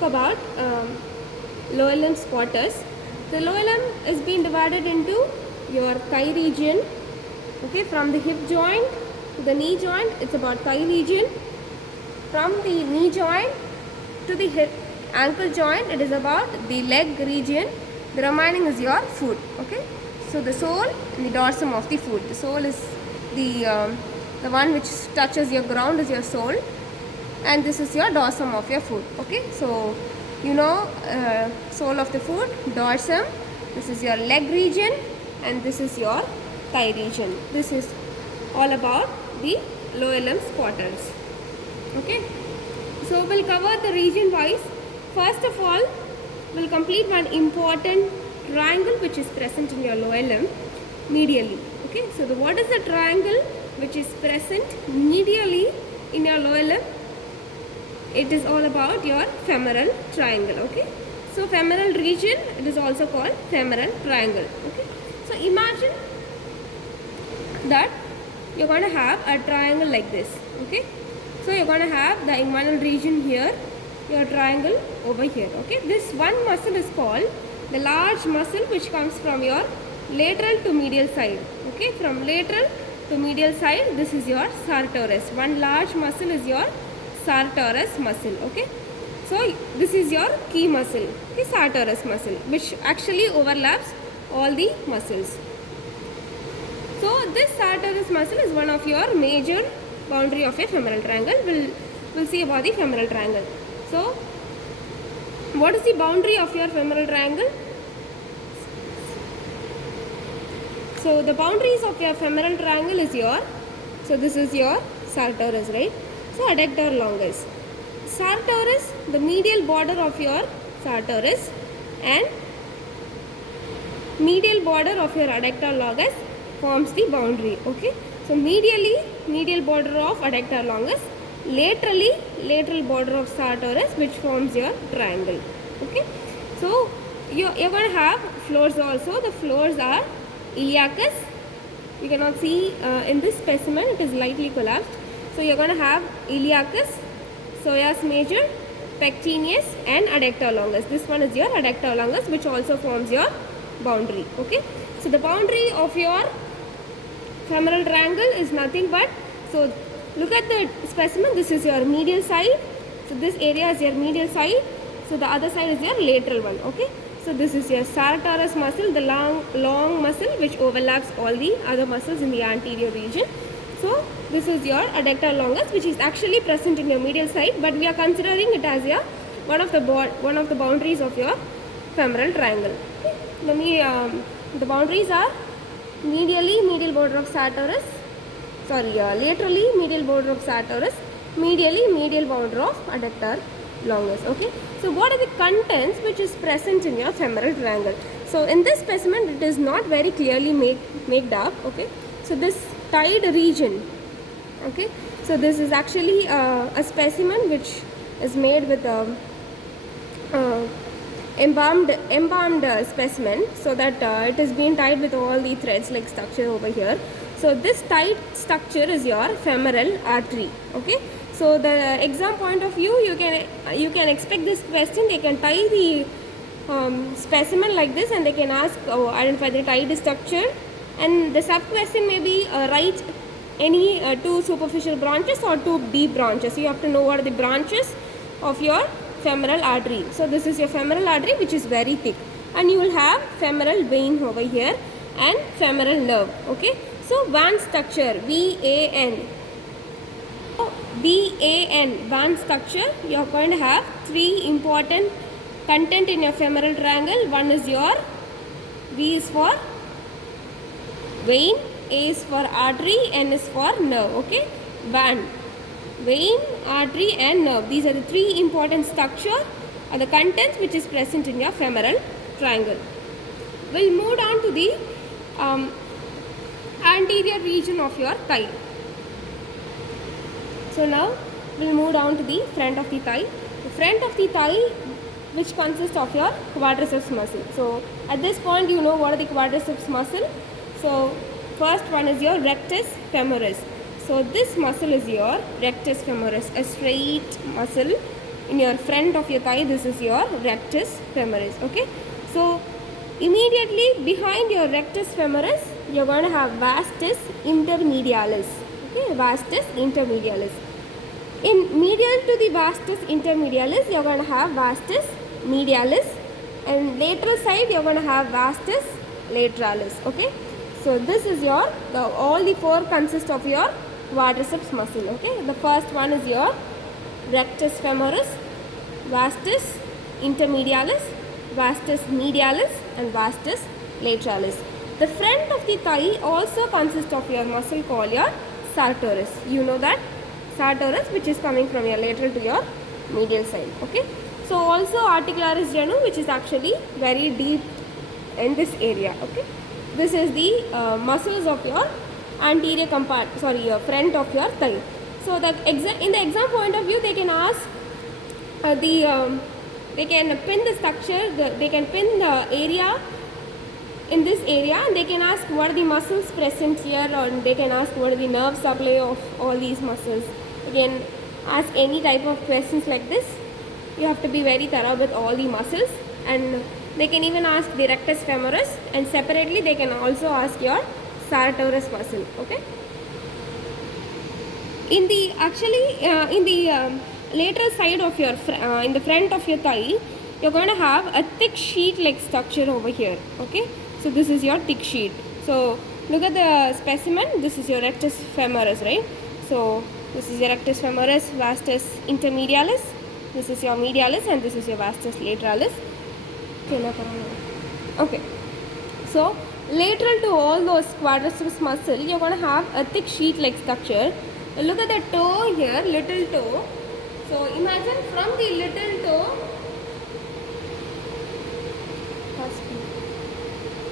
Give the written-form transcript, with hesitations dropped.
talk about lower limb squatters. The lower limb is being divided into your thigh region. Okay, from the hip joint to the knee joint, it's about thigh region. From the knee joint to the hip ankle joint, it is about the leg region. The remaining is your foot. Okay, so the sole and the dorsum of the foot. The sole is the one which touches your ground is your sole, and this is your dorsum of your foot. Okay, so you know sole of the foot, dorsum, this is your leg region, and this is your thigh region. This is all about the lower limb squatters. Okay, so we'll cover the region wise. First of all, we'll complete one important triangle which is present in your lower limb medially. Okay, so what is the triangle which is present medially in your lower limb? It is all about your femoral triangle. Okay, so femoral region, it is also called femoral triangle. Okay, so imagine that you're going to have a triangle like this. Okay, so you're going to have the inguinal region here, your triangle over here. Okay, this one muscle is called the large muscle which comes from your lateral to medial side. Okay, from lateral to medial side, this is your sartorius. One large muscle is your sartorius muscle. Okay, so this is your key muscle, the sartorius muscle, which actually overlaps all the muscles. So this sartorius muscle is one of your major boundary of a femoral triangle. We'll see about the femoral triangle. So what is the boundary of your femoral triangle? So the boundaries of your femoral triangle is your, so this is your sartorius, right? So adductor longus. Sartorius, the medial border of your sartorius, and medial border of your adductor longus forms the boundary. Okay, so medially, medial border of adductor longus, laterally, lateral border of sartorius, which forms your triangle. Okay, so you're going to have floors also. The floors are iliacus. You cannot see in this specimen, it is lightly collapsed. So you're going to have iliacus, psoas major, pectineus, and adductor longus. This one is your adductor longus, which also forms your boundary. Okay, so the boundary of your femoral triangle is nothing but, so look at the specimen, this is your medial side, so this area is your medial side, so the other side is your lateral one. Okay, so this is your sartorius muscle, the long muscle which overlaps all the other muscles in the anterior region. So this is your adductor longus, which is actually present in your medial side, but we are considering it as your one of the boundaries of your femoral triangle. Okay. The boundaries are medially, medial border of sartorius, laterally, medial border of sartorius, medially, medial border of adductor longus. Okay, so what are the contents which is present in your femoral triangle? So in this specimen, it is not very clearly made up. Okay, so this tied region, okay, so this is actually a specimen which is made with embalmed specimen, so that it is being tied with all the threads like structure over here. So this tied structure is your femoral artery. Okay, so the exam point of view, you can expect this question. They can tie the specimen like this, and they can ask identify the tied structure, and the sub question may be write any two superficial branches or two deep branches. You have to know what are the branches of your femoral artery. So this is your femoral artery, which is very thick, and you will have femoral vein over here and femoral nerve. Okay, so van structure, VAN, van structure, you are going to have three important content in your femoral triangle. One is your V is for vein, A is for artery, N is for nerve. Okay, van, vein, artery, and nerve. These are the three important structure or the contents which is present in your femoral triangle. We'll move on to the anterior region of your thigh. So now we'll move down to the front of the thigh. The front of the thigh, which consists of your quadriceps muscle. So at this point, you know what are the quadriceps muscle. So first one is your rectus femoris. So this muscle is your rectus femoris, a straight muscle in your front of your thigh, this is your rectus femoris. Okay, so immediately behind your rectus femoris, you're going to have vastus intermedialis. Okay, vastus intermedialis. In medial to the vastus intermedialis, you're going to have vastus medialis, and lateral side you're going to have vastus lateralis. Okay, so this is your all the four consist of your quadriceps muscle. Okay, the first one is your rectus femoris, vastus intermedialis, vastus medialis, and vastus lateralis. The front of the thigh also consists of your muscle called your sartorius. You know that sartorius, which is coming from your lateral to your medial side. Okay, so also articularis genu, which is actually very deep in this area. Okay, this is the muscles of your anterior your front of your thigh. So that in the exam point of view, they can ask they can pin the structure, they can pin the area in this area, and they can ask what are the muscles present here, or they can ask what are the nerve supply of all these muscles. You can ask any type of questions like this. You have to be very thorough with all the muscles, and they can even ask the rectus femoris, and separately they can also ask your sartorius muscle. Okay, in the lateral side of your in the front of your thigh, you're going to have a thick sheet like structure over here. Okay, so this is your thick sheet. So look at the specimen. This is your rectus femoris, right? So this is your rectus femoris, vastus intermedialis, this is your medialis, and this is your vastus lateralis. Okay, so lateral to all those quadriceps muscle, you're going to have a thick sheet like structure. Look at the toe here, little toe. So imagine from the little toe